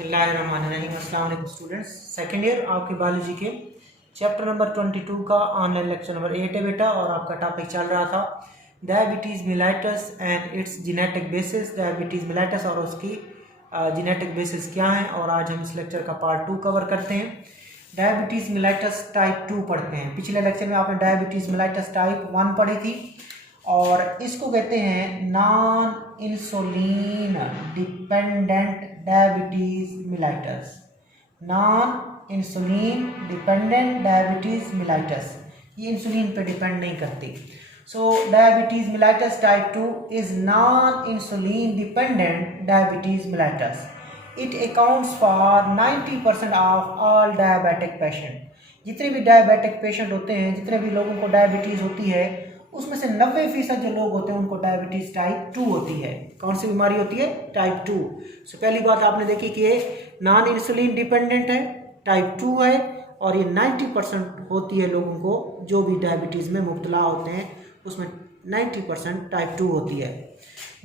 बिस्मिल्लाहिर्रहमानिर्रहीम। अस्सलाम वालेकुम स्टूडेंट्स, सेकेंड ईयर आपके बायोलॉजी के चैप्टर नंबर 22 का ऑनलाइन लेक्चर नंबर 8 है बेटा। और आपका टॉपिक चल रहा था diabetes mellitus and it's genetic basis. Diabetes mellitus और उसकी जेनेटिक बेसिस क्या है, और आज हम इस लेक्चर का पार्ट 2 कवर करते हैं। डायबिटीज़ मिलाइटस टाइप 2 पढ़ते हैं। पिछले लेक्चर में आपने डायबिटीज़ मिलाइटस टाइप 1 पढ़ी थी, और इसको कहते हैं non insulin dependent diabetes mellitus. Non insulin dependent diabetes mellitus, ये इंसुलिन पे डिपेंड नहीं करती। So diabetes mellitus type 2 is non insulin dependent diabetes mellitus. It accounts for 90% of all diabetic patient. जितने भी डायबिटिक पेशेंट होते हैं, जितने भी लोगों को डायबिटीज़ होती है, उसमें से 90% जो लोग होते हैं उनको डायबिटीज़ टाइप 2 होती है। कौन सी बीमारी होती है? टाइप 2। सो पहली बात आपने देखी कि ये नॉन इंसुलिन डिपेंडेंट है, टाइप 2 है, और ये 90% होती है लोगों को जो भी डायबिटीज़ में मुब्तला होते हैं, उसमें 90% टाइप 2 होती है।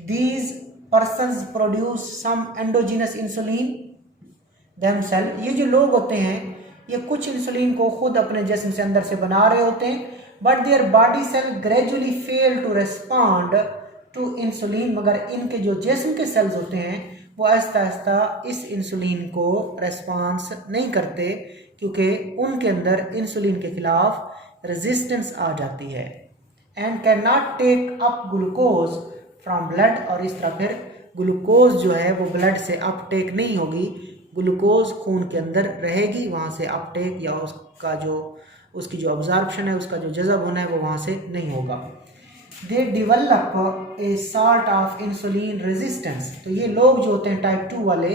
These persons produce some endogenous insulin themselves. ये जो लोग होते हैं, ये कुछ इंसुलिन को खुद अपने जिस्म से अंदर से बना रहे होते हैं, but their body cell gradually fail to respond to insulin. मगर इनके जो जिस्म के सेल्स होते हैं वो आहिस्ता आहिस्ता इस इंसुलिन को रेस्पॉन्स नहीं करते, क्योंकि उनके अंदर इंसुलिन के खिलाफ रेजिस्टेंस आ जाती है। And can not take up glucose from blood. और इस तरह फिर ग्लूकोज जो है वो ब्लड से अपटेक नहीं होगी, ग्लूकोज खून के अंदर रहेगी, वहाँ से अपटेक या उसकी जो ऑब्जॉर्प्शन है, उसका जो जज़ब होना है वो वहाँ से नहीं होगा। दे develop a sort of insulin resistance. तो ये लोग जो होते हैं टाइप 2 वाले,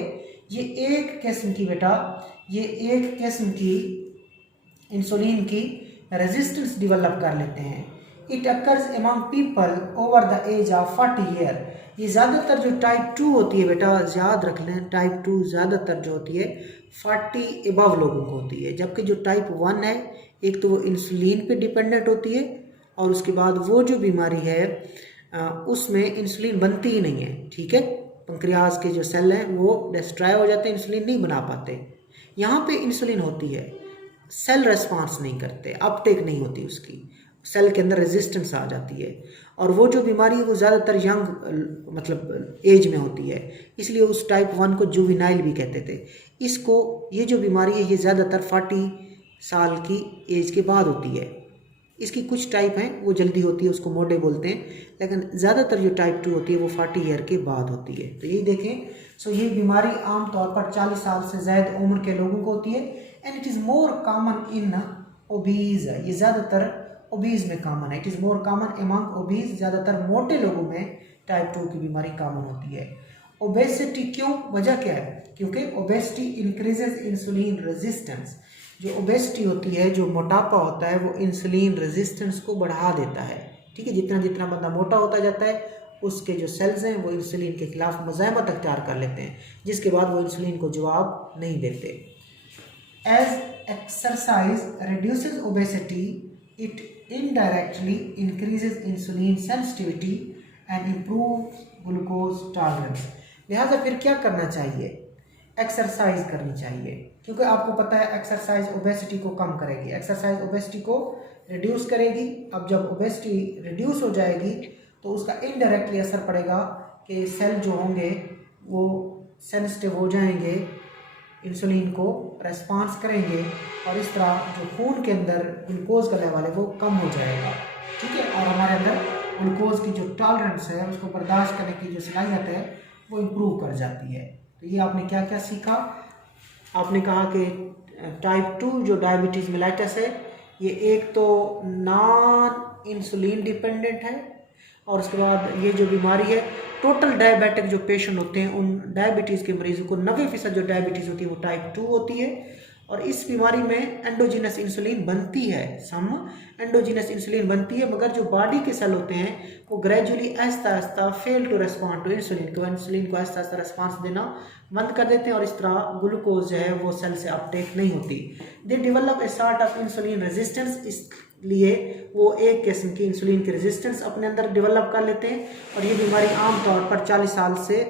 ये एक किस्म की इंसुलिन की रेजिस्टेंस डिवेलप कर लेते हैं। It occurs among people over the age of 40 year. ये ज़्यादातर जो टाइप 2 होती है बेटा, याद रख लें, टाइप 2 ज़्यादातर जो होती है 40 अबव लोगों को होती है। जबकि जो टाइप 1 है, एक तो वो इंसुलिन पे डिपेंडेंट होती है, और उसके बाद वो जो बीमारी है उसमें इंसुलिन बनती ही नहीं है। ठीक है, पंक्रियाज के जो सेल हैं वो डिस्ट्रॉय हो जाते हैं, इंसुलिन नहीं बना पाते। यहाँ पे इंसुलिन होती है, सेल रेस्पॉन्स नहीं करते, अपटेक नहीं होती, उसकी सेल के अंदर रेजिस्टेंस आ जाती है। और वो जो बीमारी है वो ज़्यादातर यंग मतलब एज में होती है, इसलिए उस टाइप 1 को जुवेनाइल भी कहते थे। इसको, ये जो बीमारी है, ये ज़्यादातर 40 साल की एज के बाद होती है। इसकी कुछ टाइप हैं वो जल्दी होती है, उसको मोडे बोलते हैं, लेकिन ज़्यादातर जो टाइप 2 होती है वो 40 ईयर के बाद होती है। तो यही देखें। सो ये बीमारी आमतौर पर 40 साल से ज़्यादा उम्र के लोगों को होती है। And it is more common in obese. ये ज़्यादातर ओबीज में कॉमन है। It is more common among obese. ज़्यादातर मोटे लोगों में टाइप 2 की बीमारी कॉमन होती है। ओबेसिटी क्यों? वजह क्या है? क्योंकि ओबेसिटी इंक्रीजेज इंसुलिन रेजिस्टेंस। जो ओबेसिटी होती है, जो मोटापा होता है, वो इंसुलिन रेजिस्टेंस को बढ़ा देता है। ठीक है, जितना जितना बंदा मोटा होता जाता है, उसके जो सेल्स हैं वो इंसुलिन के खिलाफ मुज़ाहमत अख्तियार कर लेते हैं, जिसके बाद वो इंसुलिन को जवाब नहीं देते। As exercise reduces obesity, it indirectly increases insulin sensitivity and improve glucose tolerance. लिहाजा फिर क्या करना चाहिए? एक्सरसाइज करनी चाहिए, क्योंकि आपको पता है एक्सरसाइज ओबेसिटी को कम करेगी, एक्सरसाइज ओबेसिटी को रिड्यूस करेगी। अब जब ओबेसिटी रिड्यूस हो जाएगी तो उसका इनडायरेक्टली असर पड़ेगा कि सेल जो होंगे वो सेंसिटिव हो जाएंगे, इंसुलिन को रेस्पॉन्स करेंगे, और इस तरह जो खून के अंदर ग्लूकोज का लेवल है वो कम हो जाएगा। ठीक है, और हमारे अंदर ग्लूकोज की जो टॉलरेंस है, उसको बर्दाश्त करने की जो सलाहियत है, वो इम्प्रूव कर जाती है। तो ये आपने क्या क्या सीखा? आपने कहा कि टाइप 2 जो डायबिटीज़ मिलाइटस है, ये एक तो नॉन इंसुलिन डिपेंडेंट है, और उसके बाद ये जो बीमारी है, टोटल डायबिटिक जो पेशेंट होते हैं, उन डायबिटीज़ के मरीज़ों को 90% जो डायबिटीज़ होती है वो टाइप 2 होती है। और इस बीमारी में एंडोजीनस इंसुलिन बनती है, सम एंडोजीनस इंसुलिन बनती है, मगर जो बॉडी के सेल होते हैं वो ग्रेजुअली आहिस्ता आहिस्ता fail to respond to insulin को आहिस्ता आहिस्ता रेस्पॉन्स देना बंद कर देते हैं, और इस तरह ग्लूकोज जो है वो सेल से अपटेक नहीं होती। They develop a sort of insulin resistance. इसलिए वो एक किस्म की इंसुलिन की रेजिस्टेंस अपने अंदर डेवलप कर लेते हैं, और ये बीमारी आमतौर पर 40 साल से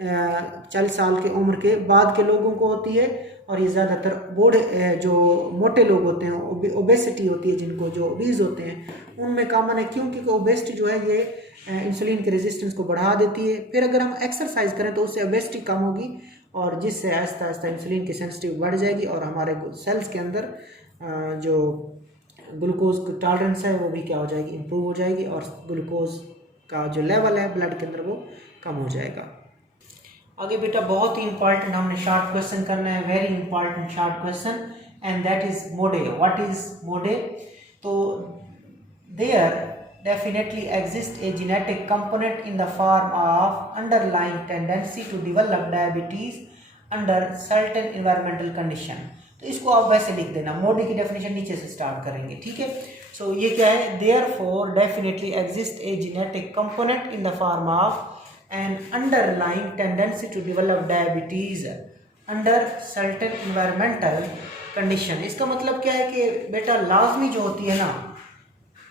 40 साल की उम्र के बाद के लोगों को होती है, और ये ज़्यादातर बूढ़े जो मोटे लोग होते हैं, ओबेसिटी होती है जिनको, जो ओबीज होते हैं, उनमें कॉमन है। क्योंकि ओबेसिटी जो है ये इंसुलिन के रेजिस्टेंस को बढ़ा देती है। फिर अगर हम एक्सरसाइज करें तो उससे ओबेसिटी कम होगी, और जिससे आहिस्ता आहिस्ता इंसुलिन की सेंसिटिव बढ़ जाएगी, और हमारे सेल्स के अंदर जो ग्लूकोज की टॉलरेंस है वो भी क्या हो जाएगी, इम्प्रूव हो जाएगी, और ग्लूकोज का जो लेवल है ब्लड के अंदर वो कम हो जाएगा। आगे बेटा बहुत ही इंपॉर्टेंट हमने शॉर्ट क्वेश्चन करना है, very important short question, and that is mode. What is mode? तो there definitely exists a genetic component in the form of underlying tendency to develop diabetes under certain environmental condition। तो इसको आप वैसे लिख देना, मोडी की डेफिनेशन नीचे से स्टार्ट करेंगे, ठीक है। सो ये क्या है, therefore definitely exists a genetic component in the form of an underlying tendency to develop diabetes under certain environmental condition। इसका मतलब क्या है कि बेटा लाजमी जो होती है ना,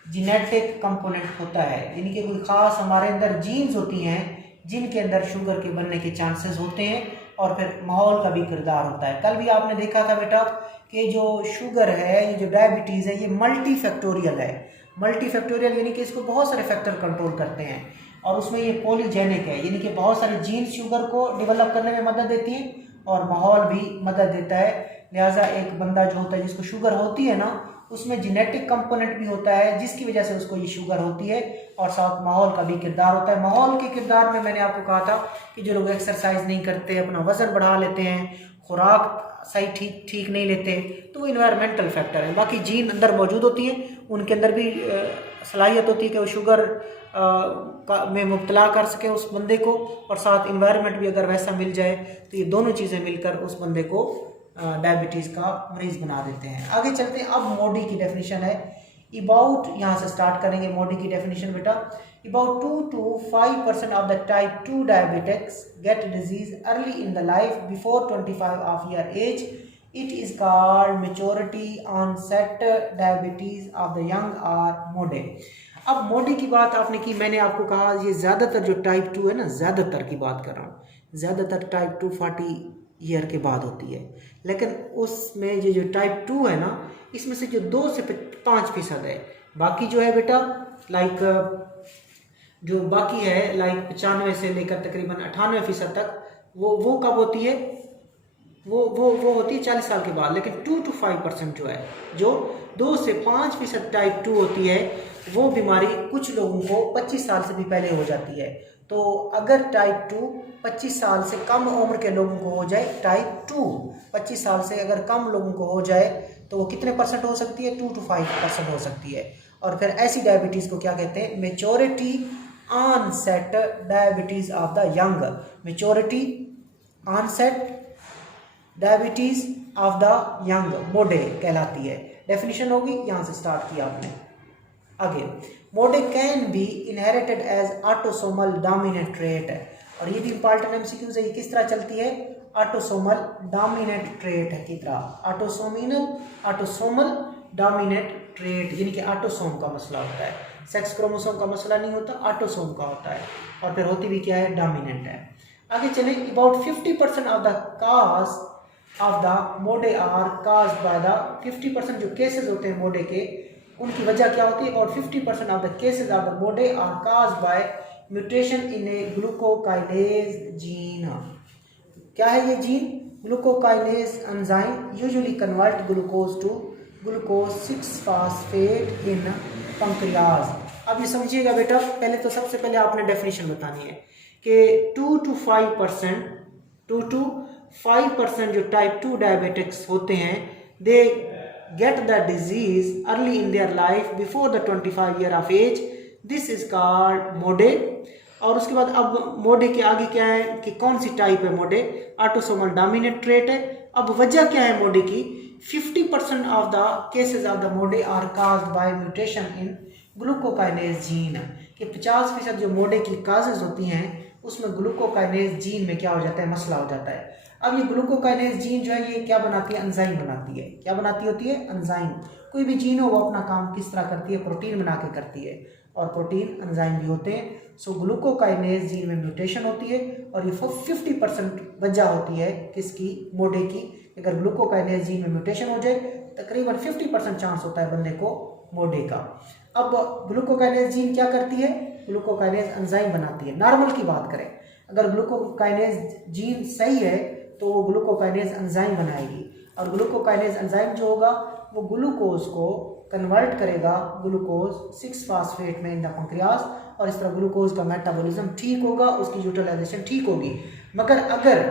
जीनेटिक कंपोनेंट होता है, यानी कि कोई ख़ास हमारे अंदर जीन्स होती हैं जिनके अंदर शुगर के बनने के चांसेस होते हैं, और फिर माहौल का भी किरदार होता है। कल भी आपने देखा था बेटा कि जो शुगर है, ये जो डायबिटीज़ है, ये मल्टी फैक्टोरियल है। मल्टी फैक्टोरियल यानी कि इसको बहुत सारे फैक्टर कंट्रोल करते हैं, और उसमें ये पॉलीजेनिक है, यानी कि बहुत सारे जीन्स शुगर को डेवलप करने में मदद देती हैं, और माहौल भी मदद देता है। लिहाजा एक बंदा जो होता है जिसको शुगर होती है ना, उसमें जेनेटिक कंपोनेंट भी होता है जिसकी वजह से उसको ये शुगर होती है, और साथ माहौल का भी किरदार होता है। माहौल के किरदार में मैंने आपको कहा था कि जो लोग एक्सरसाइज नहीं करते, अपना वजन बढ़ा लेते हैं, खुराक सही ठीक नहीं लेते, तो वो इन्वायरमेंटल फैक्टर है। बाकी जीन अंदर मौजूद होती है, उनके अंदर भी सलाहियत होती है कि वो शुगर में मुब्तला कर सके उस बंदे को, और साथ इन्वायरमेंट भी अगर वैसा मिल जाए तो ये दोनों चीज़ें मिलकर उस बंदे को डायबिटीज़ का मरीज़ बना देते हैं। आगे चलते हैं, अब मोडी की डेफिनेशन है अबाउट, यहाँ से स्टार्ट करेंगे मोडी की डेफिनेशन बेटा। About 2 to 5% of the type 2 diabetics get disease early in the life before 25 of year age. It is called maturity onset diabetes of the young or MODY. अब MODY की बात आपने की, मैंने आपको कहा ये ज़्यादातर जो टाइप 2 है ना, ज़्यादातर की बात कर रहा हूँ, ज़्यादातर टाइप 2 40 ईयर के बाद होती है। लेकिन उसमें ये जो टाइप 2 है ना, इसमें से जो 2 से 5% है, बाकी जो है बेटा लाइक जो बाकी है लाइक 95 से लेकर तकरीबन 98% तक, वो कब होती है, वो होती है 40 साल के बाद। लेकिन 2 to 5% जो है, जो 2 से 5% टाइप 2 होती है, वो बीमारी कुछ लोगों को 25 साल से भी पहले हो जाती है। तो अगर टाइप 2 25 साल से कम उम्र के लोगों को हो जाए, टाइप 2 25 साल से अगर कम लोगों को हो जाए, तो वो कितने % हो सकती है, 2 to 5% हो सकती है। और फिर ऐसी डायबिटीज़ को क्या कहते हैं, maturity onset diabetes of the young. Maturity onset diabetes of the young MODY कहलाती है। डेफिनेशन होगी, यहाँ से स्टार्ट किया आपने। आगे, MODY can be inherited as autosomal dominant trait है, और ये भी इंपॉर्टेंट एमसीक्यूज है। ये किस तरह चलती है, ऑटोसोमल डोमिनेंट ट्रेट की तरह। ऑटोसोमल डोमिनेंट ट्रेट यानी कि ऑटोसोम का मसला होता है, सेक्स क्रोमोसोम का मसला नहीं होता, ऑटोसोम का होता है, और फिर होती भी क्या है, डोमिनेंट है। आगे चले, about 50% of the cause of the MODY are cause by the 50% जो केसेस होते हैं मोडे के, उनकी वजह क्या होती है, about 50% of the cases of the MODY are cause by mutation in a glucokinase gene. क्या है ये gene, glucokinase enzyme usually convert glucose to glucose six phosphate in pancreas. अब ये समझिएगा बेटा, पहले तो सबसे पहले आपने डेफिनेशन बतानी है कि 2 to 5% जो टाइप 2 डायबिटिक्स होते हैं, they get the disease early in their life before the 25 year of age. This is called MODY. और उसके बाद अब मोडे के आगे क्या है कि कौन सी टाइप है मोडे, ऑटोसोमल डोमिनेंट ट्रेट है। अब वजह क्या है मोडे की, 50% of the cases of the MODY are caused by mutation in glucokinase gene, कि 50% जो मोडे की काजेज होती हैं उसमें ग्लूकोकाइनेज जीन में क्या हो जाता है, मसला हो जाता है। अब ये ग्लूकोकाइनेज जीन जो है ये क्या बनाती है, एंजाइम बनाती है। क्या बनाती होती है, एंजाइम। कोई भी जीन हो वो अपना काम किस तरह करती है, प्रोटीन बना के करती है, और प्रोटीन एंजाइम भी होते हैं। सो ग्लूकोकाइनेज जीन में म्यूटेशन होती है और ये 50% वजह होती है किसकी, मोडे की। अगर ग्लूकोकाइनेज जीन में म्यूटेशन हो जाए तकरीबन 50% चांस होता है बंदे को मोडे का। अब ग्लूकोकाइनेज जीन क्या करती है, ग्लूकोकाइनेज एंजाइम बनाती है। नॉर्मल की बात करें, अगर ग्लूकोकाइनेज जीन सही है तो वो ग्लूकोकाइनेज एंजाइम बनाएगी, और ग्लूकोकाइनेज एंजाइम जो होगा वो ग्लूकोज को कन्वर्ट करेगा ग्लूकोज 6-फास्फेट में इन द पैंक्रियाज, और इस तरह ग्लूकोज का मेटाबॉलिज्म ठीक होगा, उसकी यूटिलाइजेशन ठीक होगी। मगर अगर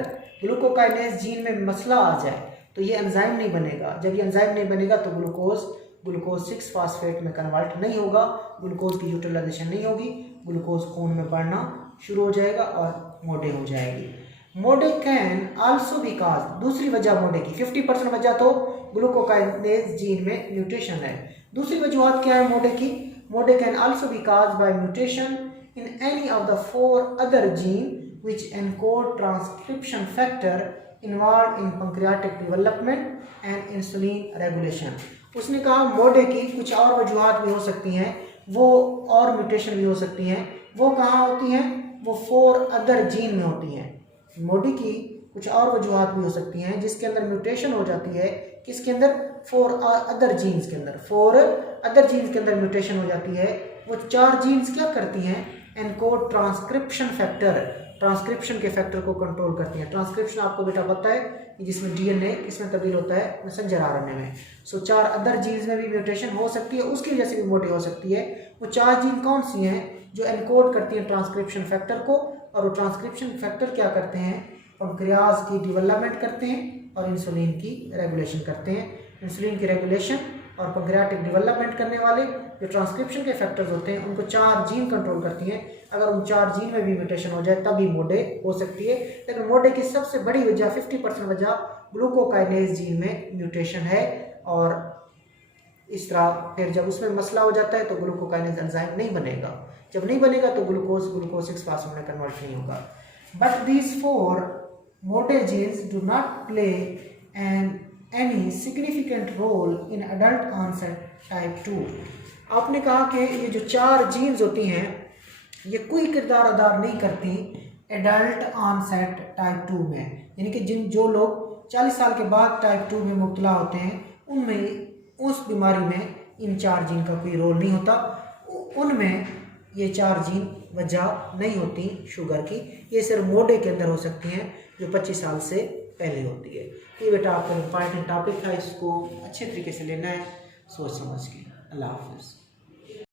ग्लूकोकाइनेज जीन में मसला आ जाए तो ये एंजाइम नहीं बनेगा। जब ये एंजाइम नहीं बनेगा तो ग्लूकोज 6-फास्फेट में कन्वर्ट नहीं होगा, ग्लूकोज की यूटिलाइजेशन नहीं होगी, ग्लूकोज खून में बढ़ना शुरू हो जाएगा और मोडे हो जाएगी। मोडे कैन आल्सो बी काज, दूसरी वजह मोडे की 50% वजह तो ग्लूकोकाइनेज जीन में म्यूटेशन है। दूसरी वजूहत क्या है मोडे की, mode can also be cause by mutation in any of the 4 other gene which encode transcription factor involved in pancreatic development and insulin regulation। उसने कहा मोडे की कुछ और वजूहत भी हो सकती हैं, वो और म्यूटेशन भी हो सकती हैं। वो कहाँ होती हैं, वो 4 अदर जीन में होती हैं। मोडे की कुछ और वजूहत भी हो सकती हैं जिसके अंदर म्यूटेशन हो जाती है, किसके अंदर, 4 अदर जीन्स के अंदर। 4 अदर जीन्स के अंदर म्यूटेशन हो जाती है। वो 4 जीन्स क्या करती हैं, एनकोड ट्रांसक्रिप्शन फैक्टर, ट्रांसक्रिप्शन के फैक्टर को कंट्रोल करती हैं। ट्रांसक्रिप्शन आपको बेटा पता है कि जिसमें डीएनए किसमें तब्दील होता है, मैसेंजर आरएनए में। सो 4 अदर जीन्स में भी म्यूटेशन हो सकती है, उसकी वजह से भी मोडे हो सकती है। वो 4 जीन कौन सी हैं, जो एनकोड करती हैं ट्रांसक्रिप्शन फैक्टर को, और वो ट्रांसक्रिप्शन फैक्टर क्या करते हैं, पैंक्रियाज की डेवलपमेंट करते हैं और इंसुलिन की रेगुलेशन करते हैं। इंसुलिन की रेगुलेशन और पैंक्रियाटिक डेवलपमेंट करने वाले जो ट्रांसक्रिप्शन के फैक्टर्स होते हैं उनको 4 जीन कंट्रोल करती हैं। अगर उन 4 जीन में भी म्यूटेशन हो जाए तभी मोडे हो सकती है। लेकिन मोडे की सबसे बड़ी वजह 50% वजह ग्लूकोकाइनेज जीन में म्यूटेशन है, और इस तरह फिर जब उसमें मसला हो जाता है तो ग्लूकोकाइनेज एंजाइम नहीं बनेगा। जब नहीं बनेगा तो ग्लूकोज 6-फास्फेट में कन्वर्ट नहीं होगा। But these 4 MODY genes do not play any significant role in adult onset type 2। आपने कहा कि ये जो 4 जीन्स होती हैं ये कोई किरदार अदा नहीं करती एडल्ट ऑनसेट टाइप 2 में, यानी कि जो लोग 40 साल के बाद टाइप 2 में मुब्तला होते हैं उनमें उस बीमारी में इन 4 जीन का कोई रोल नहीं होता। उनमें ये 4 जीन वजह नहीं होती शुगर की, ये सिर्फ मोडे के अंदर हो सकती हैं जो 25 साल से पहले होती है। ये बेटा आपका इम्पॉर्टेंट टॉपिक था, इसको अच्छे तरीके से लेना है सोच समझ के। अल्लाह हाफिज़।